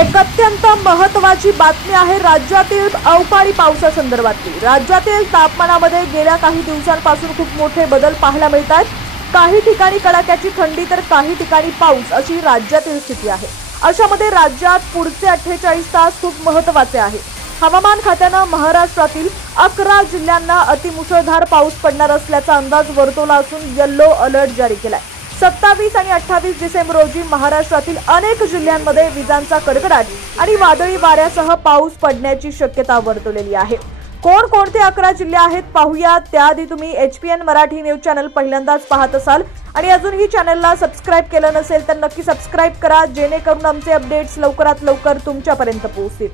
एक अत्यंत महत्त्वाची बातमी आहे राज्यातील अवकाळी पावसासंदर्भातली। राज्यातील तापमानामध्ये गेल्या काही दिवसांपासून खूप मोठे बदल पाहायला मिळतात। काही ठिकाणी कडाक्याची थंडी तर काही ठिकाणी पाऊस अशी राज्यातील स्थिती आहे। अशामध्ये राज्यात पुढचे 48 तास खूप महत्त्वाचे आहे। हवामान खात्याने महाराष्ट्रातील 11 जिल्ह्यांना अतिमुसळधार पाऊस पडणार असल्याचा अंदाज वर्तवला असून येलो अलर्ट जारी केलाय। 27 आणि 28 डिसेंबर रोजी महाराष्ट्रातील अनेक जिल्ह्यांमध्ये विजांचा कडकडाट आणि वादळी वाऱ्यासह पाऊस पडण्याची शक्यता वर्तवलेली आहे। कोणकोणते 11 जिल्हे आहेत पाहूया। त्याआधी तुम्ही HPN मराठी न्यूज चॅनल पहिल्यांदाच पाहत असाल आणि अजूनही चॅनलला सबस्क्राइब केलं नसेल तर नक्की सबस्क्राइब करा, जेणेकरून आमचे अपडेट्स लवकरात लवकर तुमच्यापर्यंत पोहोचतील।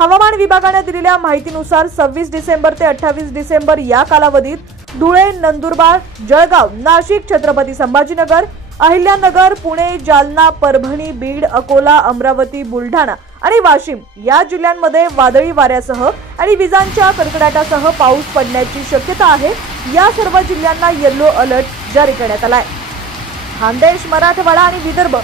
हवामान विभागाने दिलेल्या माहितीनुसार 26 डिसेंबर ते 28 डिसेंबर या कालावधीत धुळे, नंदुरबार, जळगाव, नाशिक, छत्रपती संभाजीनगर, अहिल्यानगर, पुणे, जालना, परभणी, बीड, अकोला, अमरावती, बुलढाणा आणि वाशिम या जिल्ह्यांमध्ये वादळी वाऱ्यासह आणि विजांच्या कडकडाटासह पाऊस पडण्याची शक्यता आहे। या सर्व जिल्ह्यांना येलो अलर्ट जारी करण्यात आलाय। खानदेश, मराठवाडा आणि विदर्भ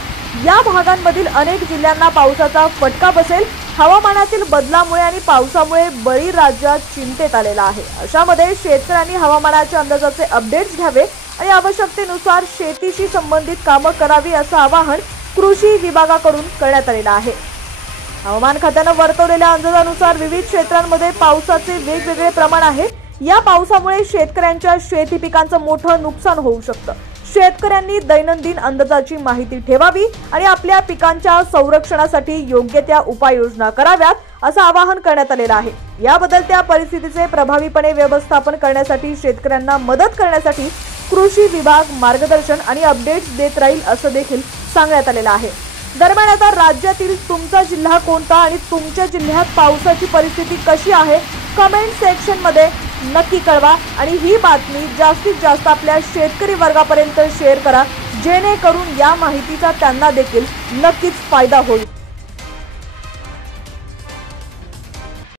या भागांमधील अनेक जिल्ह्यांना पावसाचा फटका बसेल। हवामानातील बदलामुळे आणि पावसामुळे बळी राज्यात चिंतेत आलेला आहे। अशामध्ये शेतकऱ्यांनी हवामानाच्या अंदाजाचे अपडेट्स घ्यावे आणि आवश्यकतेनुसार शेतीशी संबंधित कामे करावी असं आवाहन कृषी विभागाकडून करण्यात आलेलं आहे। हवामान खात्याने वर्तवलेल्या अंदाजानुसार विविध क्षेत्रांमध्ये पावसाचे वेगवेगळे प्रमाण आहे। या पावसामुळे शेतकऱ्यांच्या शेती पिकांचं मोठं नुकसान होऊ शकतं। शेतकऱ्यांनी दैनंदिन अंदाजाची माहिती ठेवावी आणि आपल्या पिकांच्या संरक्षणासाठी योग्य त्या उपाययोजना कराव्यात असं आवाहन करण्यात आलेलं आहे। या बदलत्या परिस्थितीचे प्रभावीपणे व्यवस्थापन करण्यासाठी शेतकऱ्यांना मदत करण्यासाठी कृषी विभाग मार्गदर्शन आणि अपडेट्स देत राहील असं देखील सांगण्यात आलेलं आहे। दरम्यान आता राज्यातील तुमचा जिल्हा कोणता आणि तुमच्या जिल्ह्यात पावसाची परिस्थिती कशी आहे कमेंट सेक्शन मध्ये नक्की कळवा आणि ही बातमी जास्तीत जास्त आपल्या शेतकरी वर्गापर्यंत शेअर करा, जेणेकरून या माहितीचा त्यांना देखील नक्कीच फायदा होईल।